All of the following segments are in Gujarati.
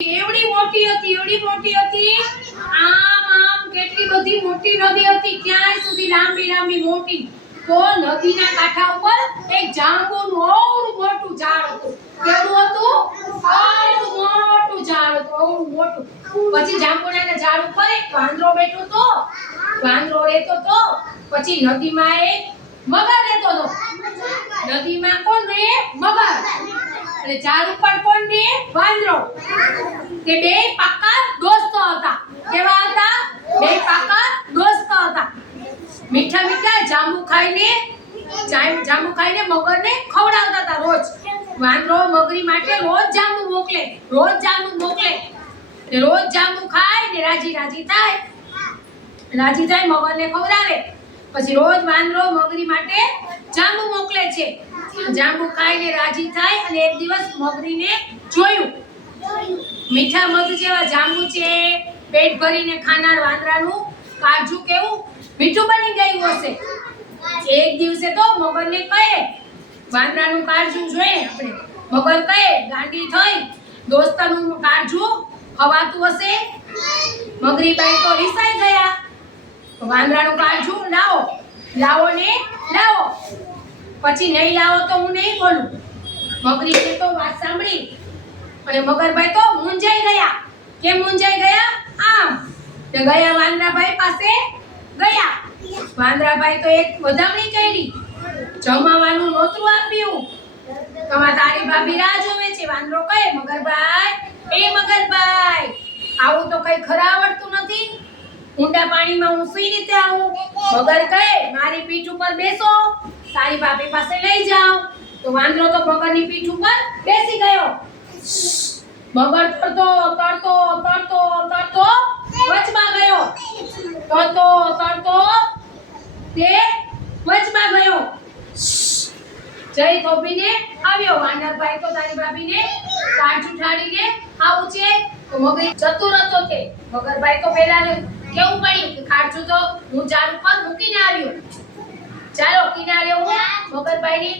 એવડી મોટી હતી આમ કેટલી બધી મોટી નદી હતી ક્યાંય સુધી લાંબી મોટી તો નદીના કાંઠા ઉપર એક જાંબુનું ઓવડું મોટું ઝાડ હતું કેવું હતું ઓવડું મોટું ઝાડ હતું ઓવડું મોટું પછી જાંબુના ઝાડ ઉપર એક વાંદરો બેઠો તો વાંદરો રહેતો તો પછી નદીમાં એક મગર રહેતો તો નદીમાં કોણ રહે મગર અને ઝાડ ઉપર કોણ રહે વાંદરો તે બે પાક્કા દોસ્તો હતા કેવા હતા બે પાક્કા દોસ્તો હતા મીઠા જાંબુ ખાઈને મગરને ખવડાવતા હતા રોજ વાંદરો મગરી માટે રોજ જાંબુ મોકલે રોજ જાંબુ ખાય ને રાજી થાય મગરને ખવડાવે પછી રોજ વાંદરો મગરી માટે જાંબુ મોકલે છે જાંબુ ખાઈને રાજી થાય અને એક દિવસ મગરીને જોયું મીઠા મગ જેવા જાંબુ છે પેટ ભરીને ખાનાર વાંદરાનું કાળજું કેવું મીઠું બની ગયું હશે એક દિવસે તો મગરને કહે વાંદરાનું કાળજું જોઈએ આપણે મગર કહે ગાંડી થઈ દોસ્તાનું કાળજું ખવાતું હશે મગરીબાઈ તો રિસાઈ ગયા વાંદરાનું કાળજું લાવો પછી નહીં લાવો તો હું નહીં બોલું મગરીને તો વાત સાંભળી અને મગરભાઈ તો મૂંઝાઈ ગયા કેમ મૂંઝાઈ ગયા આમ તે ગયા વાંદરાભાઈ પાસે ગયા વાંદરાભાઈ તો એક વધામણી કરી જમાવાનું નોતરું આપ્યું તારી ભાભી રાહ જોવે છે વાંદરો કહે મગરભાઈ આવું તો કઈ ખરા આવડતું નથી ઊંડા પાણીમાં હું સી રીતે આવું મગર કહે મારી પીઠ ઉપર બેસો તારી ભાભી પાસે લઈ જાઓ તો વાંદરો તો મગરની પીઠ ઉપર બેસી ગયો મગર તરતો વચમાં ગયો તે વચમાં ગયો જય થોભીને આવ્યો વાંદરભાઈ તો તારી ભાભીને કાળજું ઠાડીને આવું છે તો મગર જતો હતો તે મગરભાઈ તો પહેલા કેવું પડ્યું કે કાળજું તો હું ઝાડ ઉપર મૂકીને આવ્યો ચાલો કિનારે હું મગરભાઈની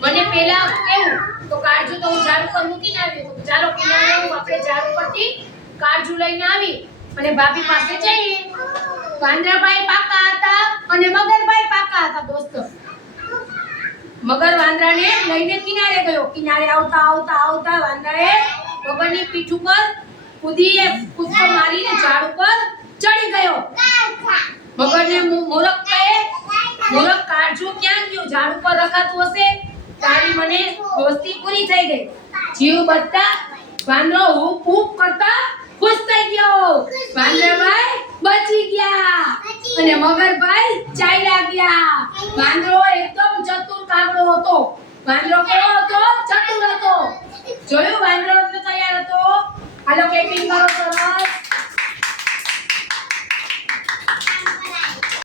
મને પહેલા કેવું તો કાળજું તો હું ઝાડ ઉપર મૂકીને આવ્યો ચાલો કિનારે હું આપણે ઝાડ ઉપરથી કાળજું લઈને આવી અને ભાભી પાસે જઈએ વાંદરાભાઈ પાકા હતા અને મગરભાઈ પાકા હતા દોસ્તો મગર વાંદરાને લઈને કિનારે ગયો કિનારે આવતા વાંદરાએ મગરની પીઠ ઉપર કૂદકો મારીને ઝાડ ઉપર ચડી ગયો મગરને મૂર્ખ કહે મૂર્ખ કાળજું ક્યાં ગયું ઝાડ ઉપર રખાતું હશે તારી મને દોસ્તી પૂરી થઈ ગઈ જીવ બચતા વાંદરો હૂપ કરતા ખુશ થઈ ગયો વાંદરાભાઈ બચી ગયા અને મગરભાઈ ચાલ્યા ગયા વાંદરો એકદમ ચતુર કાગડો હતો વાંદરો કેવો હતો ચતુર હતો જોયું વાંદરો તૈયાર હતો હાલો ક્લેપિંગ કરો